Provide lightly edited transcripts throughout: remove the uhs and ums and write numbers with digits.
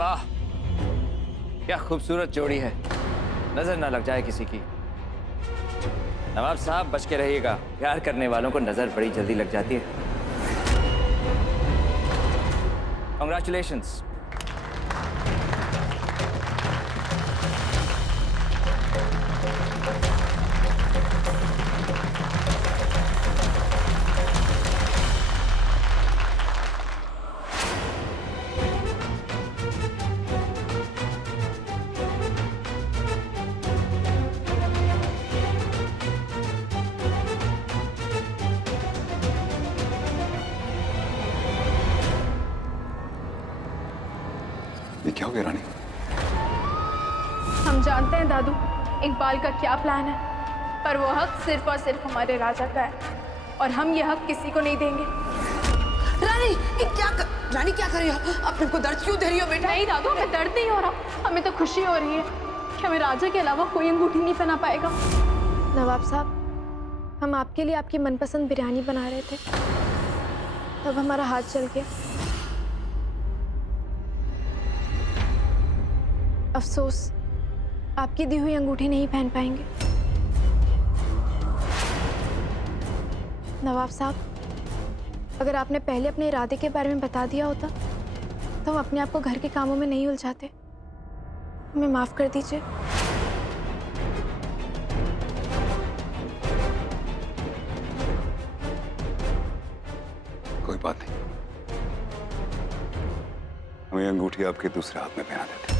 वाह, क्या खूबसूरत जोड़ी है, नजर ना लग जाए किसी की। नवाब साहब बच के रहिएगा, प्यार करने वालों को नजर बड़ी जल्दी लग जाती है। कांग्रेचुलेशंस। ये क्या हो गया रानी? हम जानते हैं दादू इकबाल का क्या प्लान है, पर वो हक सिर्फ और सिर्फ हमारे राजा का है और हम ये हक किसी को नहीं देंगे। रानी रानी क्या कर रही हो? अपने को दर्द क्यों दे रही हो बेटा? नहीं दादू, हमें दर्द नहीं हो रहा, हमें तो खुशी हो रही है कि हमें राजा के अलावा कोई अंगूठी नहीं पहना पाएगा। नवाब साहब, हम आपके लिए आपकी मनपसंद बिरयानी बना रहे थे, तब हमारा हाथ चल गया। अफसोस, आपकी दी हुई अंगूठी नहीं पहन पाएंगे। नवाब साहब, अगर आपने पहले अपने इरादे के बारे में बता दिया होता तो हम अपने आप को घर के कामों में नहीं उलझाते। हमें माफ कर दीजिए। कोई बात नहीं, हम ये अंगूठी आपके दूसरे हाथ में पहना देते हैं।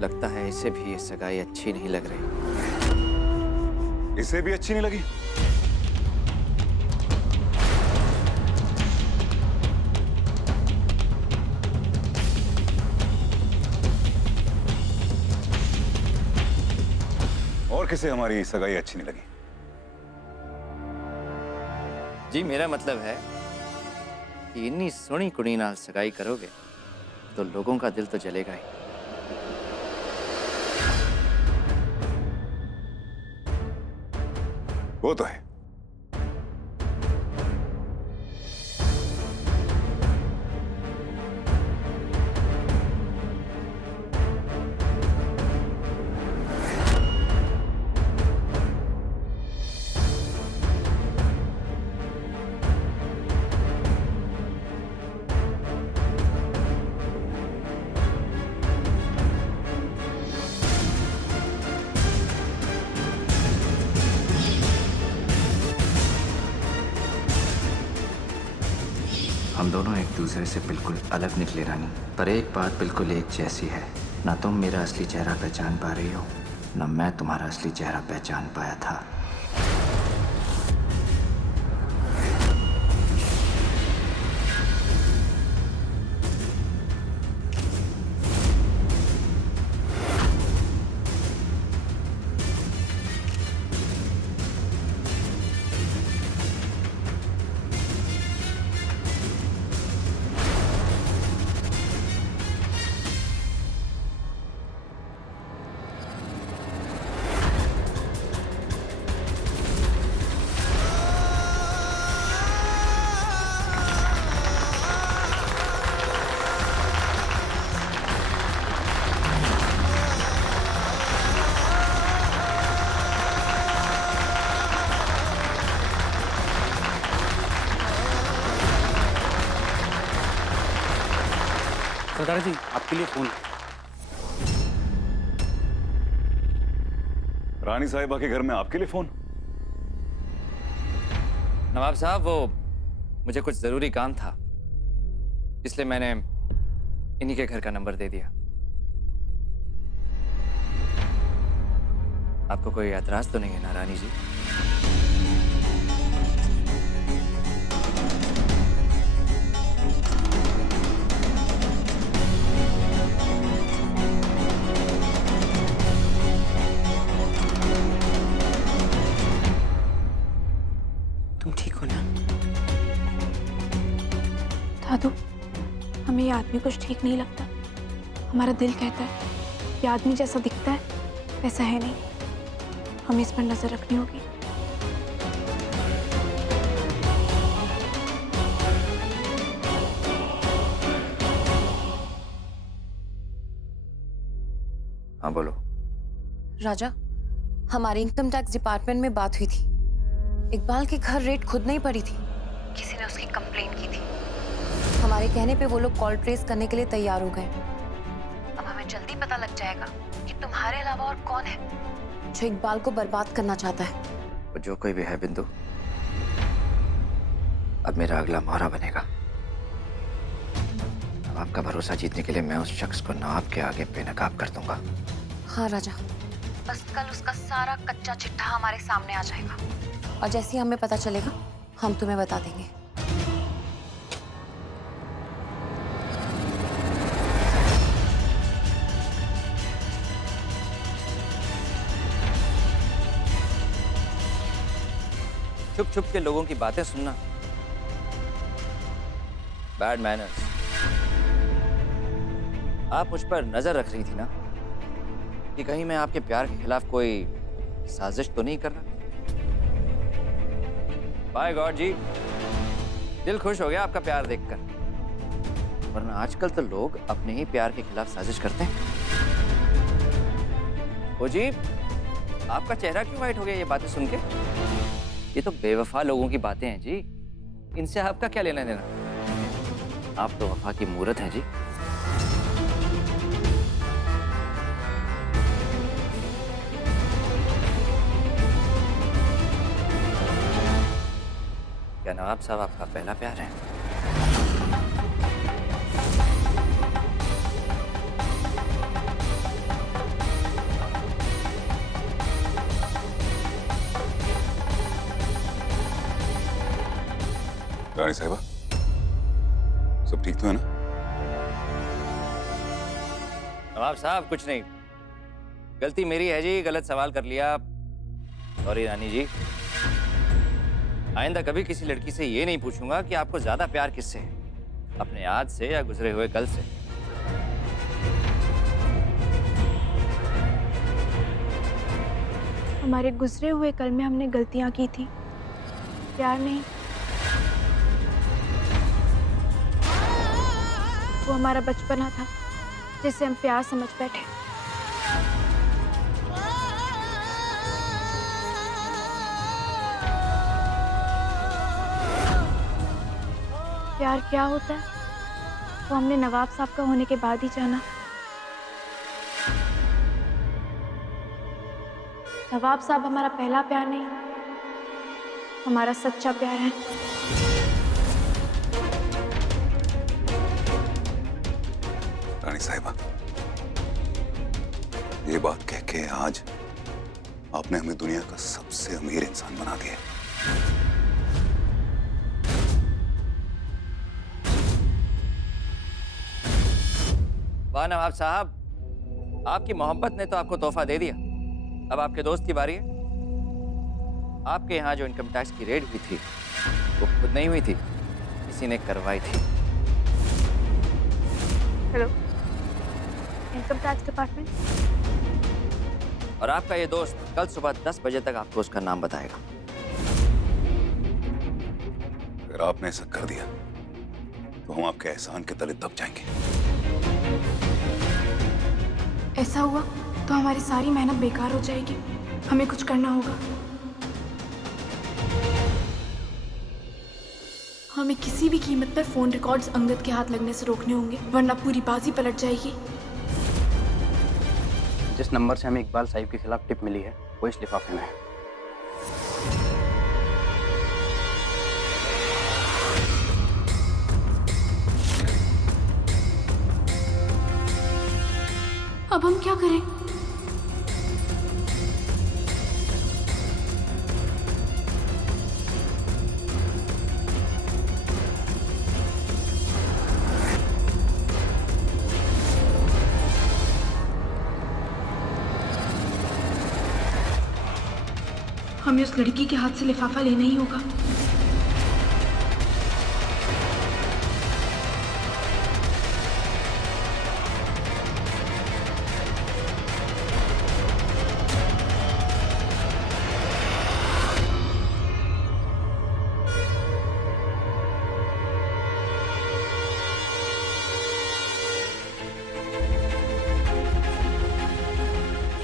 लगता है इसे भी ये सगाई अच्छी नहीं लग रही। इसे भी अच्छी नहीं लगी? और किसे हमारी सगाई अच्छी नहीं लगी? जी, मेरा मतलब है कि इतनी सोहनी कुड़ी नाल सगाई करोगे तो लोगों का दिल तो जलेगा ही। वो तो है। हम दोनों एक दूसरे से बिल्कुल अलग निकले रानी, पर एक बात बिल्कुल एक जैसी है। ना तुम मेरा असली चेहरा पहचान पा रही हो, ना मैं तुम्हारा असली चेहरा पहचान पाया था। सरदार जी, आपके लिए फोन। रानी साहिबा के घर में आपके लिए फोन? नवाब साहब, वो मुझे कुछ जरूरी काम था, इसलिए मैंने इन्हीं के घर का नंबर दे दिया। आपको कोई एतराज तो नहीं है ना रानी जी? तुम ठीक हो ना? दादू, हमें ये आदमी कुछ ठीक नहीं लगता। हमारा दिल कहता है ये आदमी जैसा दिखता है वैसा है नहीं। हमें इस पर नजर रखनी होगी। हाँ बोलो। राजा, हमारे इनकम टैक्स डिपार्टमेंट में बात हुई थी। इकबाल के घर रेड खुद नहीं पड़ी थी, किसी ने उसकी कंप्लेंट की थी। हमारे कहने पे वो लोग कॉल ट्रेस करने के लिए तैयार हो गए। अब हमें जल्दी पता लग जाएगा कि तुम्हारे अलावा और कौन है जो इकबाल को बर्बाद करना चाहता है। वो जो कोई भी है बिंदु, अब मेरा अगला मोहरा बनेगा। अब आपका भरोसा जीतने के लिए मैं उस शख्स को नवाब के आगे बेनकाब कर दूंगा। हाँ राजा, बस कल उसका सारा कच्चा चिट्ठा हमारे सामने आ जाएगा और जैसे ही हमें पता चलेगा हम तुम्हें बता देंगे। छुप छुप के लोगों की बातें सुनना बैड मैनर्स। आप मुझ पर नजर रख रही थी ना कि कहीं मैं आपके प्यार के खिलाफ कोई साजिश तो नहीं कर रहा? बाय गॉड जी, दिल खुश हो गया आपका प्यार देखकर, वरना आजकल तो लोग अपने ही प्यार के खिलाफ साजिश करते हैं। ओ जी, आपका चेहरा क्यों वाइट हो गया ये बातें सुन के? ये तो बेवफा लोगों की बातें हैं जी, इनसे आपका क्या लेना देना? आप तो वफा की मूरत हैं जी। क्या नवाब साहब आपका पहला प्यार है? रानी साहिबा, सब ठीक तो है ना? नवाब साहब कुछ नहीं, गलती मेरी है जी, गलत सवाल कर लिया। सॉरी रानी जी, आइंदा कभी किसी लड़की से ये नहीं पूछूंगा कि आपको ज्यादा प्यार किससे है, अपने आज से या गुजरे हुए कल से। हमारे गुजरे हुए कल में हमने गलतियां की थी, प्यार नहीं। वो हमारा बचपना था जिसे हम प्यार समझ बैठे। प्यार क्या होता है वो हमने नवाब साहब का होने के बाद ही जाना। नवाब साहब हमारा पहला प्यार नहीं, हमारा सच्चा प्यार है। रानी साहिबा, ये बात कह के आज आपने हमें दुनिया का सबसे अमीर इंसान बना दिया। वाह नवाब साहब, आपकी मोहब्बत ने तो आपको तोहफा दे दिया। अब आपके दोस्त की बारी है। आपके यहाँ जो इनकम टैक्स की रेड हुई थी वो खुद नहीं हुई थी, किसी ने करवाई थी। Hello, income tax department. और आपका ये दोस्त कल सुबह 10 बजे तक आपको उसका नाम बताएगा। अगर आपने ऐसा कर दिया तो हम आपके एहसान के तले दब जाएंगे। ऐसा हुआ तो हमारी सारी मेहनत बेकार हो जाएगी। हमें कुछ करना होगा। हमें किसी भी कीमत पर फोन रिकॉर्ड्स अंगद के हाथ लगने से रोकने होंगे, वरना पूरी बाजी पलट जाएगी। जिस नंबर से हमें इकबाल साहिब के खिलाफ टिप मिली है वो इस लिफाफे में है। अब हम क्या करें? हमें उस लड़की के हाथ से लिफाफा लेना ही होगा।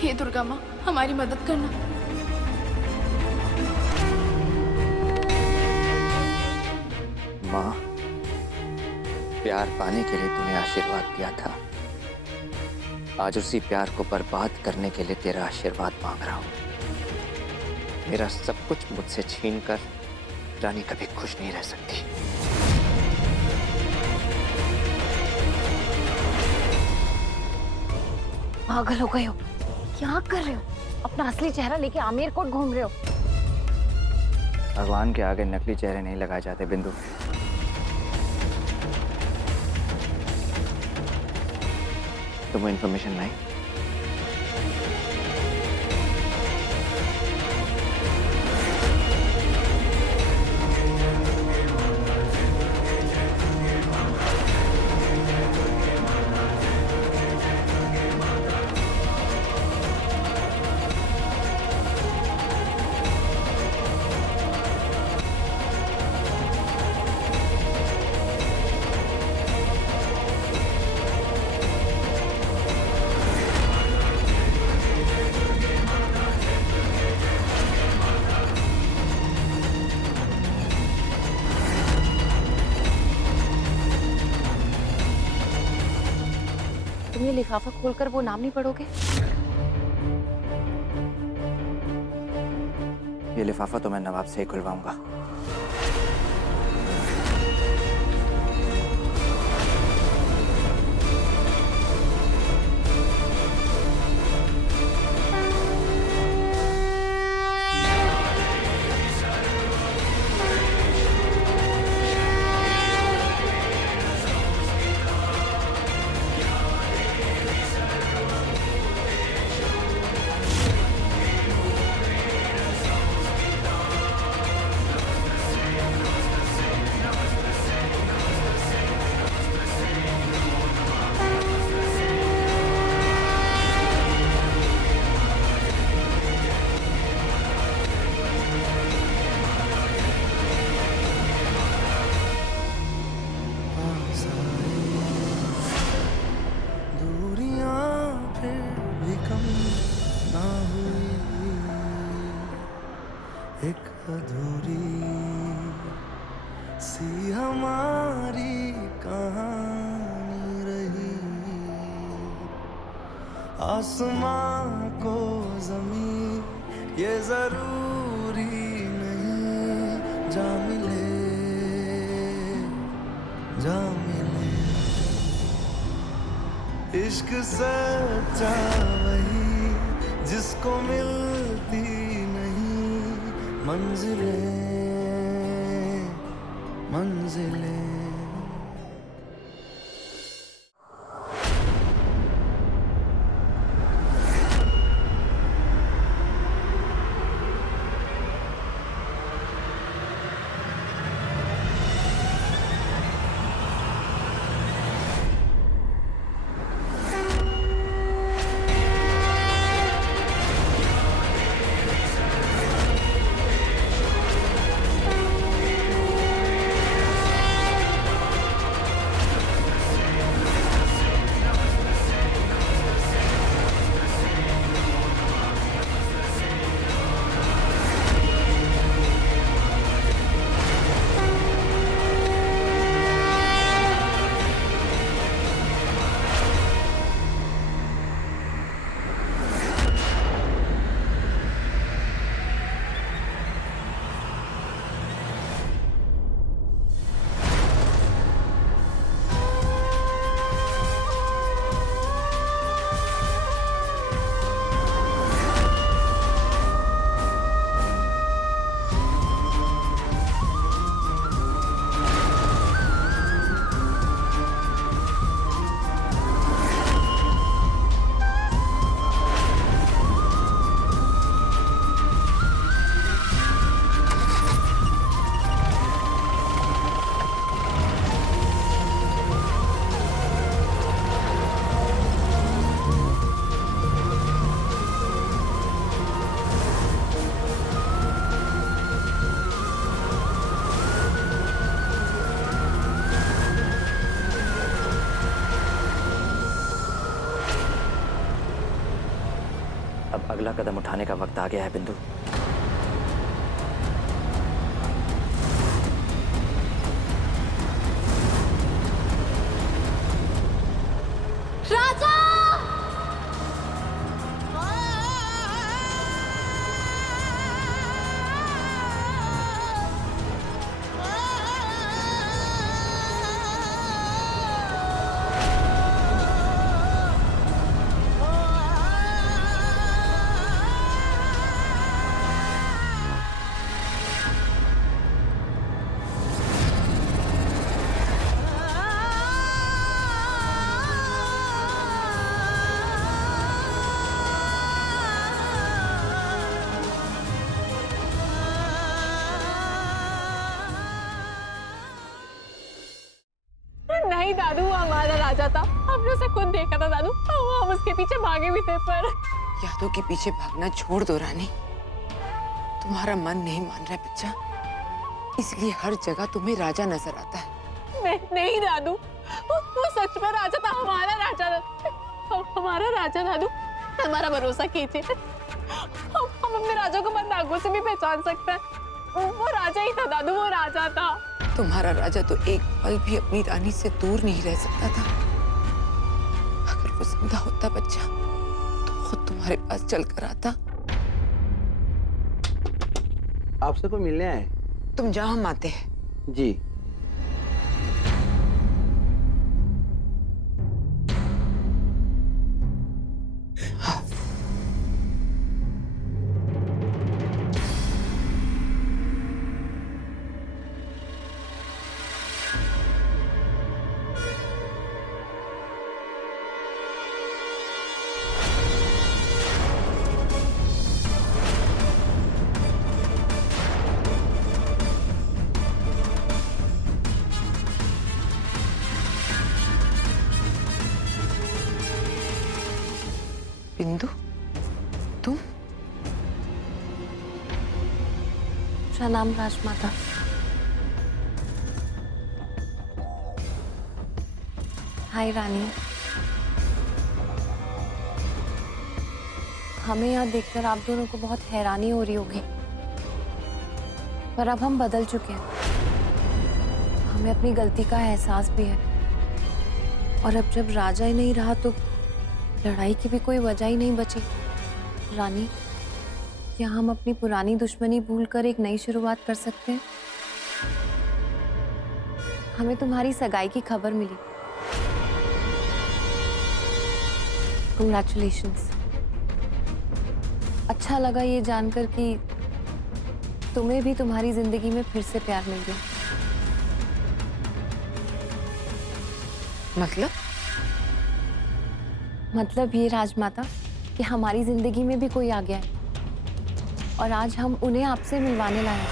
हे दुर्गा माँ, हमारी मदद करना। माँ, प्यार पाने के लिए तूने आशीर्वाद दिया था, आज उसी प्यार को बर्बाद करने के लिए तेरा आशीर्वाद मांग रहा हूँ। मेरा सब कुछ मुझसे छीनकर रानी कभी खुश नहीं रह सकती। पागल हो गए हो? क्या कर रहे हो? अपना असली चेहरा लेके आमेर कोट घूम रहे हो। भगवान के आगे नकली चेहरे नहीं लगाए जाते बिंदु। तुम वो इन्फॉर्मेशन लाई? तुम ये लिफाफा खोलकर वो नाम नहीं पढ़ोगे? ये लिफाफा तो मैं नवाब से ही खुलवाऊंगा। एक अधूरी सी हमारी कहानी रही, आसमां को ज़मीं ये जरूरी नहीं, जा मिले इश्क सच्चा वही जिसको मिलती नहीं मंजिलें मंजिलें। अब अगला कदम उठाने का वक्त आ गया है बिंदु। राजा! नहीं दादू, वो हमारा राजा था। हमने उसे खुद देखा था दादू। हम उसके पीछे भागे भी थे, पर यादों के पीछे भागना छोड़ दो रानी। तुम्हारा मन नहीं मान रहा बच्चा, इसलिए हर जगह तुम्हें राजा नजर आता है। नहीं दादू, वो सच में राजा था, हमारा राजा था। हमारा राजा दादू, हमारा भरोसा कीजिए। हम अपने राजा को बंद आंखों से भी पहचान सकते हैं। वो राजा ही था दादू, वो राजा था। तुम्हारा राजा तो एक पल भी अपनी रानी से दूर नहीं रह सकता था। अगर वो जिंदा होता बच्चा तो खुद तुम्हारे पास चल कर आता। आपसे कोई मिलने आए? तुम जाओ, हम आते हैं। जी। बिंदु, तुम? प्रणाम राजमाता। हाय रानी। हमें यहाँ देखकर आप दोनों को बहुत हैरानी हो रही होगी, पर अब हम बदल चुके हैं। हमें अपनी गलती का एहसास भी है, और अब जब राजा ही नहीं रहा तो लड़ाई की भी कोई वजह ही नहीं बची। रानी, क्या हम अपनी पुरानी दुश्मनी भूलकर एक नई शुरुआत कर सकते हैं? हमें तुम्हारी सगाई की खबर मिली। Congratulations. अच्छा लगा ये जानकर कि तुम्हें भी तुम्हारी जिंदगी में फिर से प्यार मिल गया। मतलब ये राजमाता कि हमारी जिंदगी में भी कोई आ गया है और आज हम उन्हें आपसे मिलवाने लाए हैं।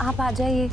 आप आ जाइए।